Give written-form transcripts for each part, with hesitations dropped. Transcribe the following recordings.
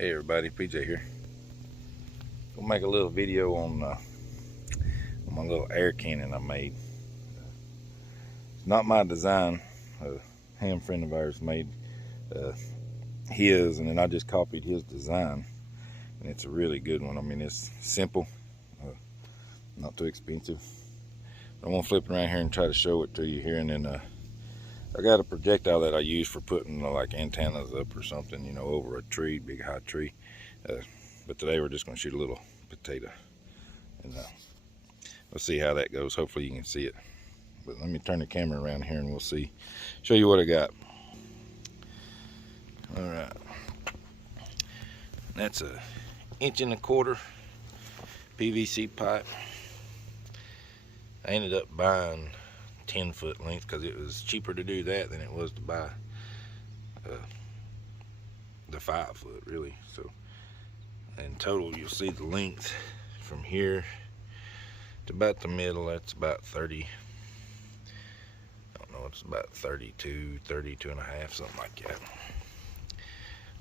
Hey everybody, PJ here. Gonna make a little video on my little air cannon I made. It's not my design. A friend of ours made his, and then I just copied his design. And it's a really good one. I mean, it's simple, not too expensive. I'm gonna flip it around here and try to show it to you here. And then I got a projectile that I use for putting like antennas up or something, you know, over a tree, big high tree. But today we're just gonna shoot a little potato, and we'll see how that goes. Hopefully you can see it. But let me turn the camera around here and we'll show you what I got. All right, that's a 1.25" PVC pipe. I ended up buying 10-foot length because it was cheaper to do that than it was to buy the 5-foot, really. So in total, you'll see the length from here to about the middle. That's about 30. I don't know, it's about 32 and a half, something like that.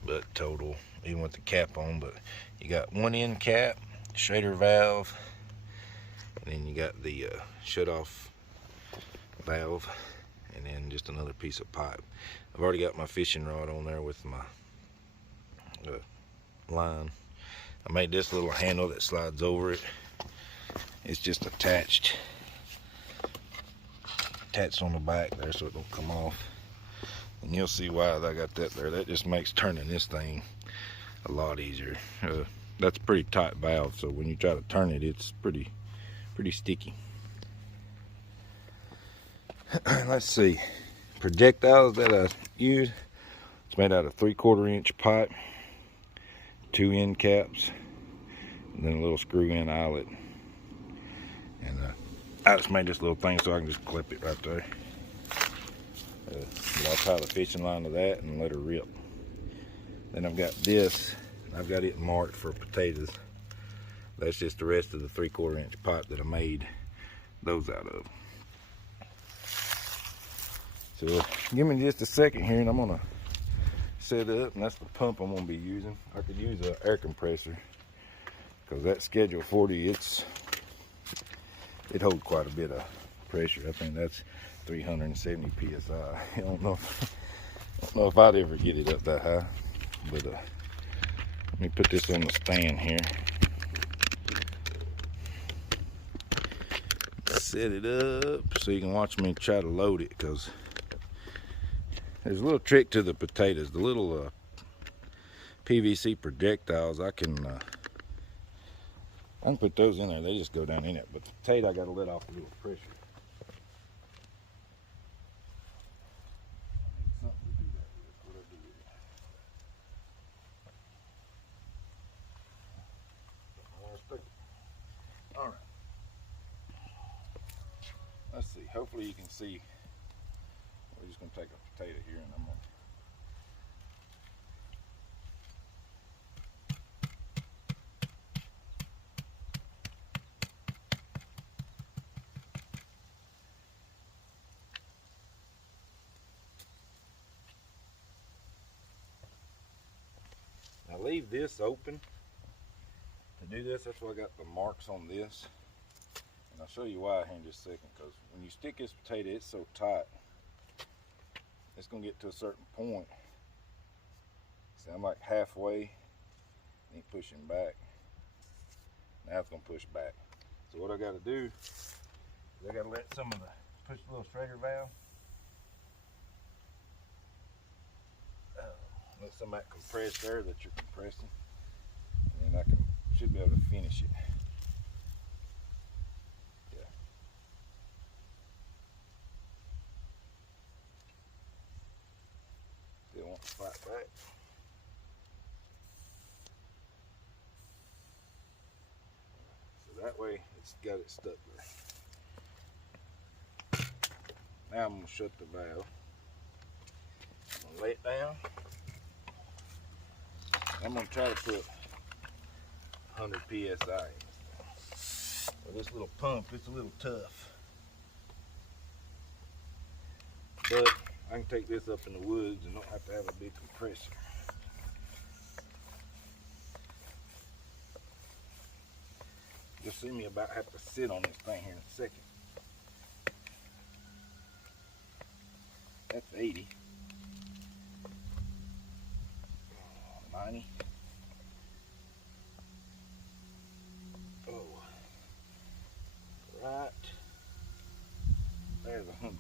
But total, even with the cap on. But you got one end cap, Schrader valve, and then you got the shut-off valve, and then just another piece of pipe. I've already got my fishing rod on there with my line. I made this little handle that slides over it. It's just attached on the back there so it don't come off. And you'll see why I got that there. That just makes turning this thing a lot easier. That's a pretty tight valve, so when you try to turn it, it's pretty sticky. Let's see, projectiles that I use. It's made out of 3/4 inch pipe, 2 end caps, and then a little screw-in eyelet. And I just made this little thing so I can just clip it right there. But I'll tie the fishing line to that and let her rip. Then I've got this. I've got it marked for potatoes. That's just the rest of the 3/4 inch pipe that I made those out of. So give me just a second here and I'm gonna set it up, and that's the pump I'm gonna be using. I could use an air compressor because that Schedule 40, it holds quite a bit of pressure. I think that's 370 psi. I don't know if I'd ever get it up that high, but let me put this on the stand here. Set it up so you can watch me try to load it, because there's a little trick to the potatoes. The little PVC projectiles, I can put those in there. They just go down in it. But the potato, I got to let off a little pressure. All right. Let's see. Hopefully you can see. We're just going to take a potato here and I'm going to now leave this open. To do this, that's why I got the marks on this. And I'll show you why here in just a second, because when you stick this potato, it's so tight. It's going to get to a certain point. See, I'm like halfway, and pushing back. Now it's going to push back. So what I got to do is I got to let some of the, push the little Schrader valve. Let some of that compressed air that you're compressing, and then should be able to finish it. Yeah. Still want to fight back. So that way it's got it stuck there. Now I'm going to shut the valve. I'm going to lay it down. I'm going to try to put 100 psi in. Well, this little pump, it's a little tough. But I can take this up in the woods and don't have to have a big compressor. You'll see me about have to sit on this thing here in a second. That's 80. 90. Oh, right. There's 100.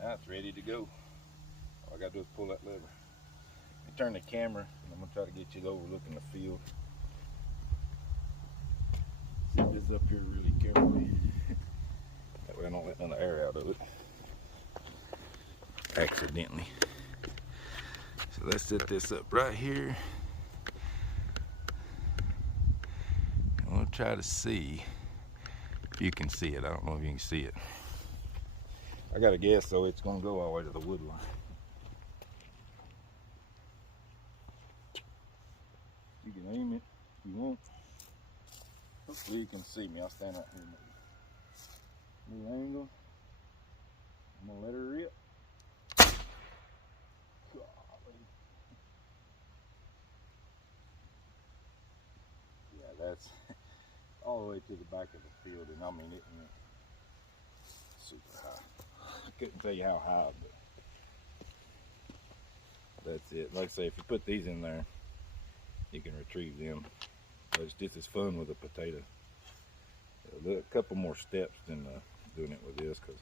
Now it's ready to go. All I gotta do is pull that lever. Let me turn the camera, and I'm gonna try to get you overlooking the field. Set this up here really carefully. That way I don't let none of the air out of it accidentally. So let's set this up right here. I'm gonna try to see if you can see it. I don't know if you can see it. I gotta guess though, it's gonna go all the way to the wood line. You can aim it if you want. Hopefully you can see me. I'll stand right here. New angle. I'm gonna let her rip. Yeah, that's all the way to the back of the field, and I mean it went super high. I couldn't tell you how high, but that's it. Like I say, if you put these in there, you can retrieve them. But it's just as fun with a potato. A couple more steps than doing it with this, because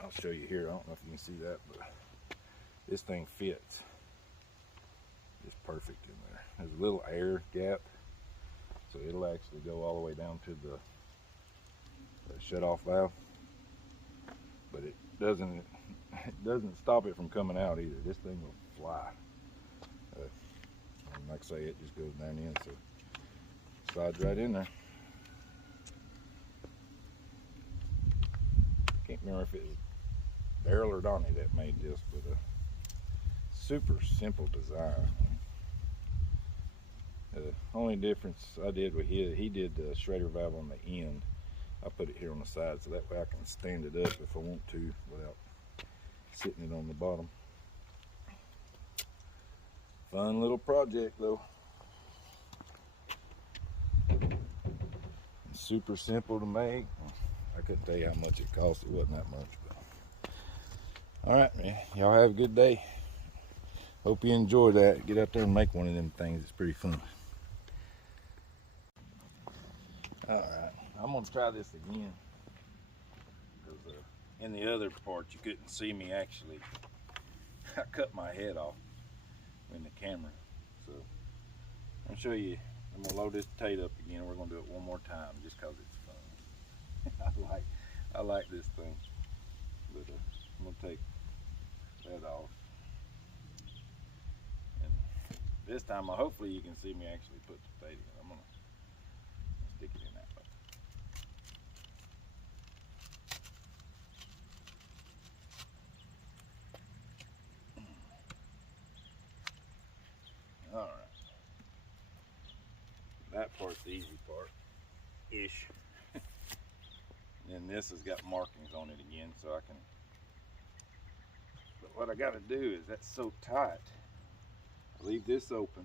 I'll show you here. I don't know if you can see that, but this thing fits just perfect in there. There's a little air gap, so it'll actually go all the way down to the shut-off valve, but it doesn't stop it from coming out either. This thing will fly. And like I say, it just goes down in, so it slides right in there. Can't remember if it was Daryl or Donnie that made this, but a super simple design. The only difference I did with his, he did the Schrader valve on the end. I put it here on the side, so that way I can stand it up if I want to without sitting it on the bottom. Fun little project though. Super simple to make. I couldn't tell you how much it cost. It wasn't that much. But all right, man. Y'all have a good day. Hope you enjoy that. Get out there and make one of them things. It's pretty fun. All right, I'm gonna try this again, because in the other part you couldn't see me actually. I cut my head off in the camera, so I'm gonna show you. I'm gonna load this Tater up again. We're gonna do it one more time just because it's fun. I like this thing, but I'm gonna take that off, and this time hopefully you can see me actually put the Tater in. I'm gonna stick it in that way. All right. That part's the easy part-ish. And this has got markings on it again, so I can, but what I gotta do is, that's so tight, I leave this open.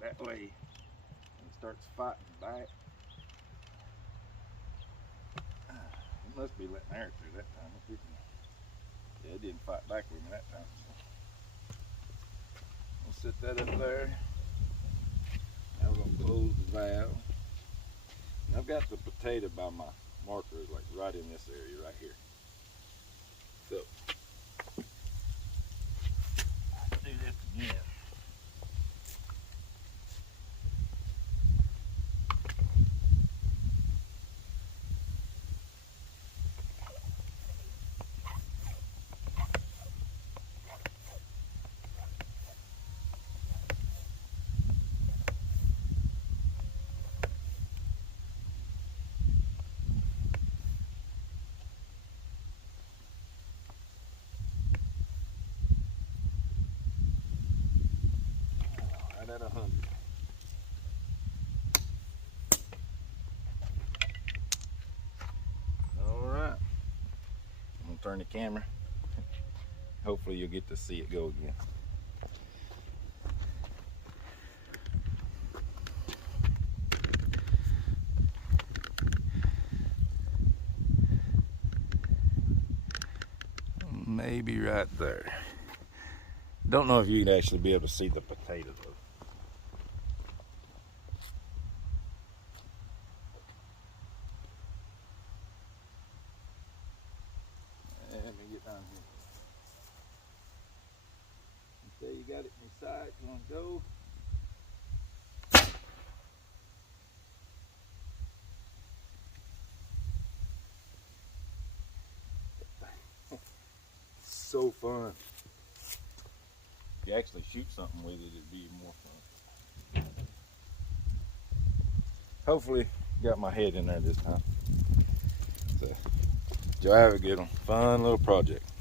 That way, when it starts fighting back, it must be letting air through that time. Yeah, it didn't fight back with me that time. I'll set that up there. Now we're gonna close the valve. And I've got the potato by my markers, like right in this area right here. So do this again. At 100. All right, turn the camera. Hopefully you'll get to see it go again. Maybe right there. Don't know if you'd actually be able to see the potato though. Let me get down here. Okay, you got it in your sight. You want to go? So fun. If you actually shoot something with it, it'd be more fun. Hopefully, got my head in there this time. So, y'all have a good one. Fun little project.